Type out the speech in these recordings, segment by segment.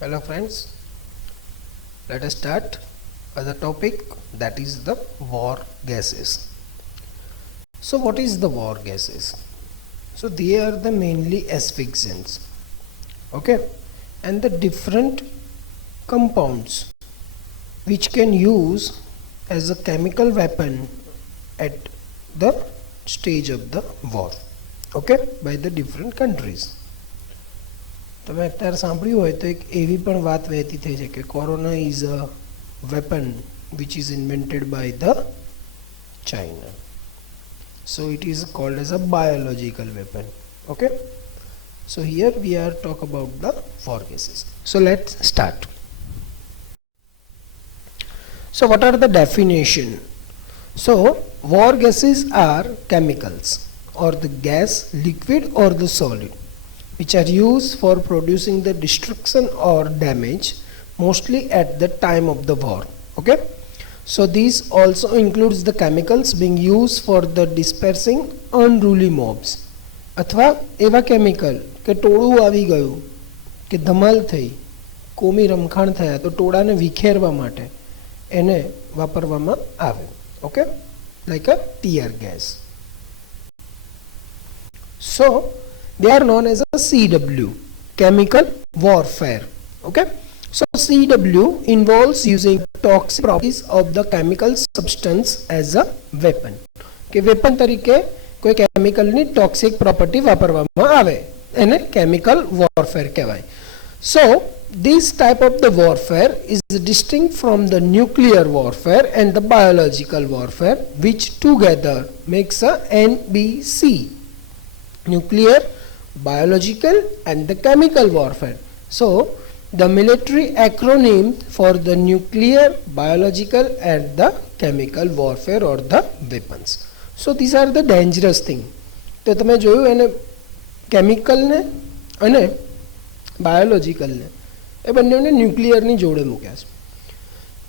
Hello friends, let us start the topic, that is the war gases. So what is the war gases? So they are the mainly asphyxiants, okay, and the different compounds which can use as a chemical weapon at the stage of the war, okay, by the different countries. તમે અત્યારે સાંભળ્યું હોય તો એક એવી પણ વાત વહેતી થઈ છે કે corona is a weapon which is invented by the China. So it is called as a biological weapon. Okay, so here we are talk about the war gases. So let's start. So what are the definition? So war gases are chemicals or the gas, liquid or the solid, which are used for producing the destruction or damage, mostly at the time of the war. Okay, so these also includes the chemicals being used for the dispersing unruly mobs. અથવા એવા chemical કે ટોળું આવી ગયું કે ધમાલ થઈ, કોમી રમખાણ થયા તો ટોળાને વિખેરવા માટે એને વાપરવામાં આવે. Okay, like a tear gas. So they are known as a CW, chemical warfare. Okay, so CW involves using toxic properties of the chemical substance as a weapon. કે વેપન તરીકે કોઈ કેમિકલની ટોક્સિક પ્રોપર્ટી વાપરવામાં આવે એને chemical warfare કહેવાય. So this type of the warfare is distinct from the nuclear warfare and the biological warfare, which together makes a NBC, nuclear, biological and the chemical warfare. So the military acronym for the nuclear, biological and the chemical warfare or the weapons. So these are the dangerous thing. તો તમે જોયું એને કેમિકલને અને બાયોલોજિકલને એ બંનેને ન્યુક્લિયરની જોડે મૂક્યા છે.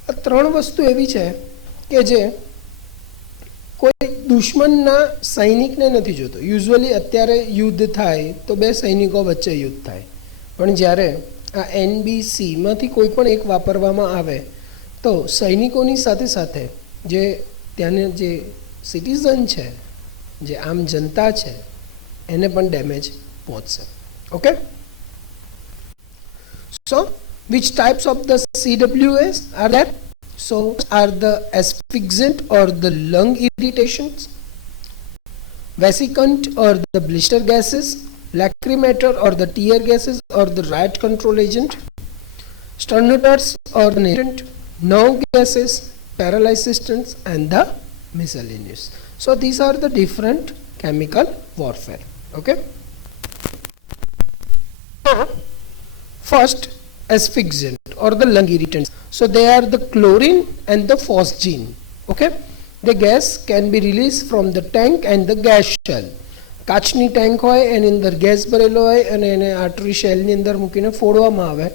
આ ત્રણ વસ્તુ એવી છે કે જે કોઈ દુશ્મનના સૈનિકને નથી જોતો. યુઝ્યુઅલી અત્યારે યુદ્ધ થાય તો બે સૈનિકો વચ્ચે યુદ્ધ થાય, પણ જ્યારે આ NBCમાંથી કોઈ પણ એક વાપરવામાં આવે તો સૈનિકોની સાથે સાથે જે ત્યાંના જે સિટીઝન છે, જે આમ જનતા છે, એને પણ ડેમેજ પહોંચશે. Okay, so which types of the CWS are there? So are the asphyxiant or the lung irritations, vesicant or the blister gases, lacrimator or the tear gases or the riot control agent, sternurators or the irritant, nerve gases, paralyzers and the miscellaneous. So these are the different chemical warfare. Okay, first asphyxiant or the lung irritants. So they are the chlorine and the phosgene. Okay, the gas can be released from the tank and the gas shell. કાચની tank હોય એની અંદર gas ભરેલો હોય અને એને artery શેલની અંદર મૂકીને ફોડવામાં આવે.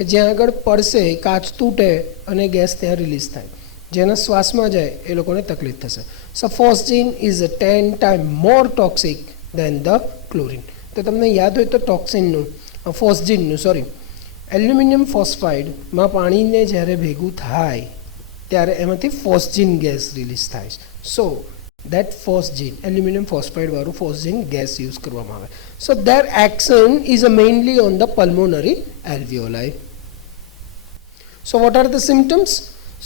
એ જ્યાં આગળ પડશે કાચ તૂટે અને ગેસ ત્યાં રિલીઝ થાય, જેના શ્વાસમાં જાય એ લોકોને તકલીફ થશે. સો ફોસ્જીન is 10 times more toxic than the chlorine. તો તમને યાદ હોય તો ટોક્સિનનું ફોસ્જીનનું એલ્યુમિનિયમ ફોસ્ફાઇડમાં પાણીને જ્યારે ભેગું થાય ત્યારે એમાંથી ફોસ્જીન ગેસ રિલીઝ થાય છે. સો that phosgene, aluminum phosphide વાળું phosgene gas use કરવામાં આવે. So their action is mainly on the pulmonary alveoli. So what are the symptoms?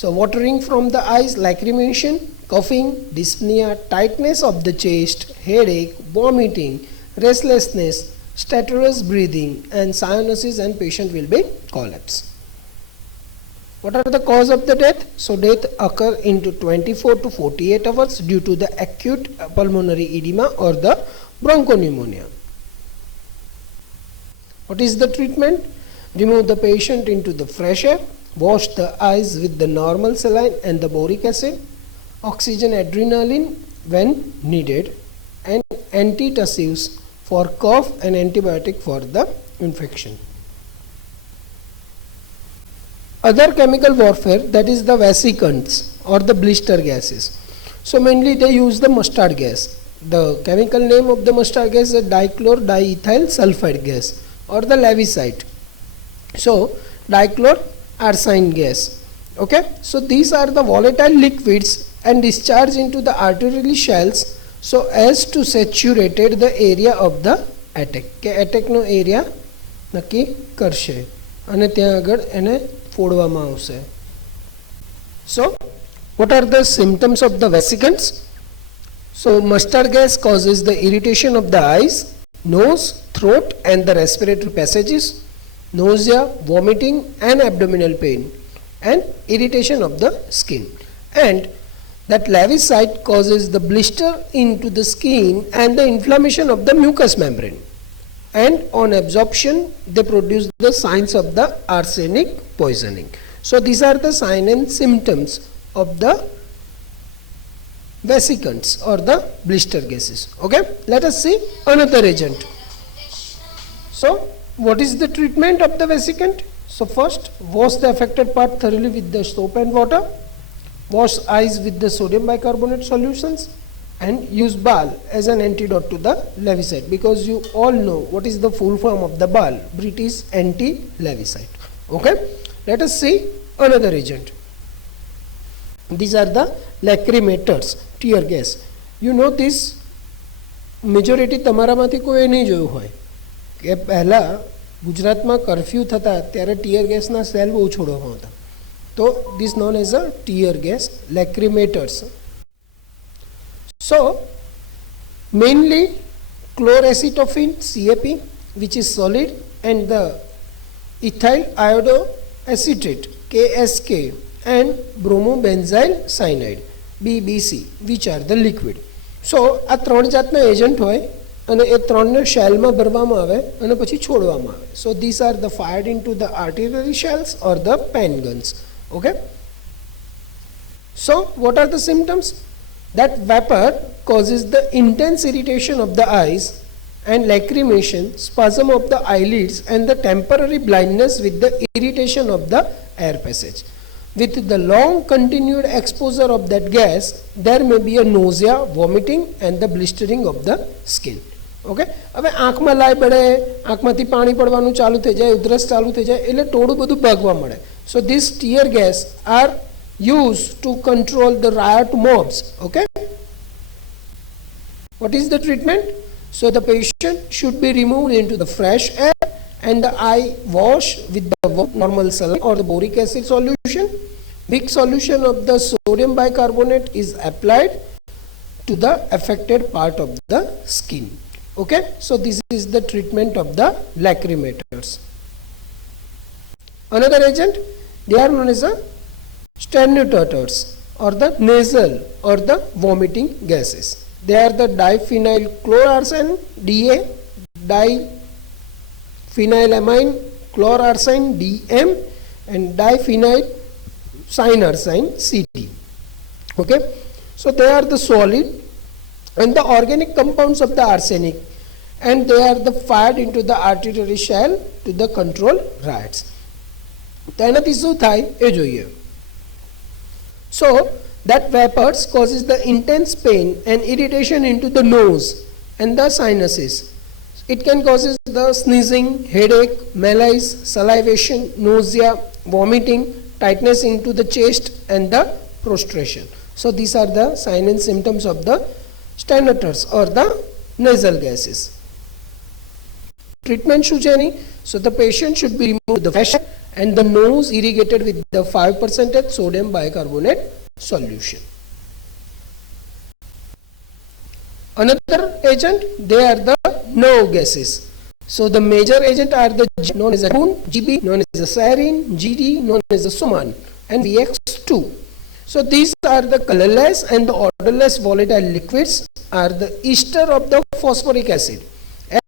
So watering from the eyes, lacrimation, coughing, dyspnea, tightness of the chest, headache, vomiting, restlessness, stertorous breathing and cyanosis, and patient will be collapse. What are the cause of the death? So death occur into 24 to 48 hours due to the acute pulmonary edema or the bronchopneumonia. What is the treatment? Remove the patient into the fresh air, wash the eyes with the normal saline and the boric acid, oxygen adrenaline when needed, and antitussives for cough and antibiotic for the infection. Other chemical warfare, that is the vesicants or the blister gases. So mainly they use the mustard gas. The chemical name of the mustard gas is dichlorodiethyl sulfide gas or the levisite. So dichloroarsine gas. Okay, so these are the volatile liquids and discharge into the arterial shells so as to saturated the area of the attack કે attack નો area નક્કી કરશે અને ત્યાં આગળ એને ફોડવામાં આવશે. So what are the symptoms of the vesicants? So mustard gas causes the irritation of the eyes, nose, throat and the respiratory passages, nausea, vomiting and abdominal pain, and irritation of the skin. And that levisite causes the blister into the skin and the inflammation of the mucous membrane. And on absorption, they produce the signs of the arsenic poisoning. So these are the signs and symptoms of the vesicants or the blister gases. Okay, let us see another agent. So what is the treatment of the vesicant? So first, wash the affected part thoroughly with the soap and water. Wash eyes with the sodium bicarbonate solutions and use BAL as an antidote to the levisite, because you all know what is the full form of the BAL, British anti-levisite. Okay, let us see another agent. These are the lacrimators, tear gas. You know this, majority તમારામાંથી કોઈ નહીં જોયું હોય કે પહેલાં ગુજરાતમાં curfew થતા ત્યારે ટીયર ગેસના સેલ બહુ છોડવામાં આવતા. તો this known as a tear gas, lacrimators. So mainly chloracetophin, CAP, which is solid, and the ethyl iodoacetate, KSK, and bromobenzyl cyanide, BBC, which are the liquid. So આ ત્રણ જાતના એજન્ટ હોય અને એ ત્રણને શેલમાં ભરવામાં આવે અને પછી છોડવામાં આવે. So these are the fired into the artillery shells or the pen guns. Okay, so what are the symptoms? That vapor causes the intense irritation of the eyes and lacrimation, spasm of the eyelids and the temporary blindness with the irritation of the air passage. With the long continued exposure of that gas, there may be a nausea, vomiting and the blistering of the skin. Okay, હવે આંખમાં લાઈ પડે, આંખમાંથી પાણી પડવાનું ચાલુ થઈ જાય, ઉધરસ ચાલુ થઈ જાય, એટલે ટોળું બધું ભાગવા મળે. So this tear gas are used to control the riot mobs. Okay, what is the treatment? So the patient should be removed into the fresh air and the eye wash with the normal saline or the boric acid solution. Big solution of the sodium bicarbonate is applied to the affected part of the skin. Okay, so this is the treatment of the lacrimators. Another agent, they are known as a stenotors or the nasal or the vomiting gases. They are the diphenyl chloroarsine, DA, diphenylamine chloroarsine, DM, and diphenyl cynarsine, CT. Okay, so they are the solid and the organic compounds of the arsenic, and they are the fired into the artillery shell to the control riots. તેનાથી શું થાય એ જોઈએ. So that vapors causes the intense pain and irritation into the nose and the sinuses. It can cause the sneezing, headache, malaise, salivation, nausea, vomiting, tightness into the chest and the prostration. So these are the signs and symptoms of the stenotors or the nasal gases. Treatment શું છે એની? So the patient should be removed the fresh and the nose irrigated with the 5% sodium bicarbonate solution. Another agent, they are the nerve gases. So the major agent are the known as GB, known as the sarin, GD, known as the Soman, and VX2. So these are the colorless and the odorless volatile liquids are the ester of the phosphoric acid,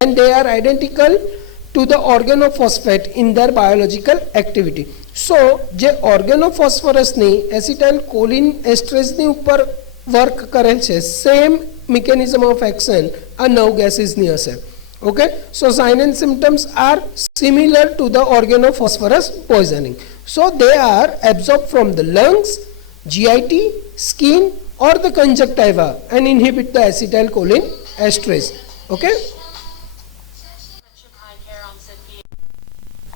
and they are identical to the organophosphate in their biological activity. So જે organophosphorusની acetylcholine esterase ઉપર work કરે છે, same mechanism of action આ nerve gasesની હશે. Okay, so signs and symptoms are similar to the organophosphorus poisoning. So they are absorbed from the lungs, GIT, skin or the conjunctiva and inhibit the acetylcholine esterase. Okay.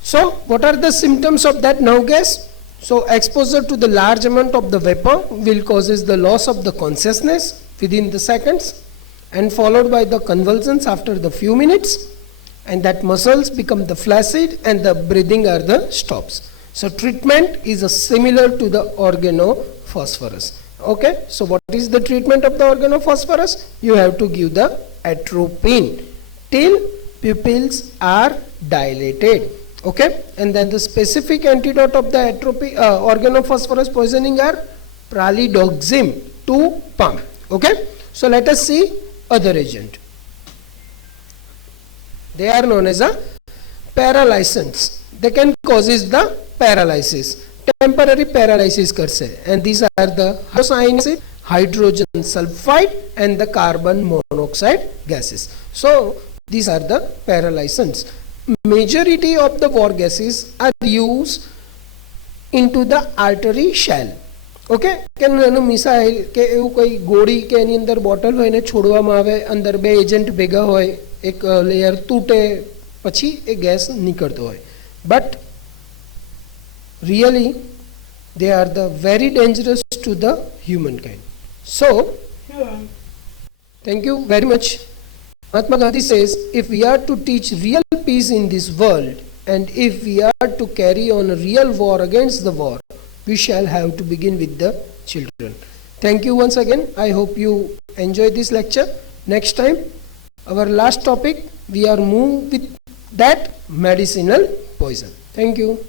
So what are the symptoms of that nerve gas? So exposure to the large amount of the vapor will causes the loss of the consciousness within the seconds, and followed by the convulsions after the few minutes, and that muscles become the flaccid and the breathing are the stops. So treatment is similar to the organophosphorus. Okay, so what is the treatment of the organophosphorus? You have to give the atropine till pupils are dilated. Okay, and then the specific antidote of the organophosphorus poisoning are pralidoxim 2 palm. Okay, so let us see other agent. They are known as a paralyzants. They can causes the paralysis, temporary paralysis करसे, and these are the hydrogen acid, hydrogen sulfide and the carbon monoxide gases. So these are the paralyzants. Majority of the war gases are used into the artery shell. Okay કે નાનું missile કે એવું કોઈ ગોળી કે એની અંદર bottle હોય ને છોડવામાં આવે, અંદર બે એજન્ટ ભેગા હોય, એક લેયર તૂટે પછી એ ગેસ નીકળતો હોય, but really they are the very dangerous to the humankind. So thank you very much. Mahatma Gandhi says, if we are to teach real peace in this world and if we are to carry on a real war against the war, we shall have to begin with the children. Thank you once again. I hope you enjoy this lecture. Next time, our last topic, we are moving with that medicinal poison. Thank you.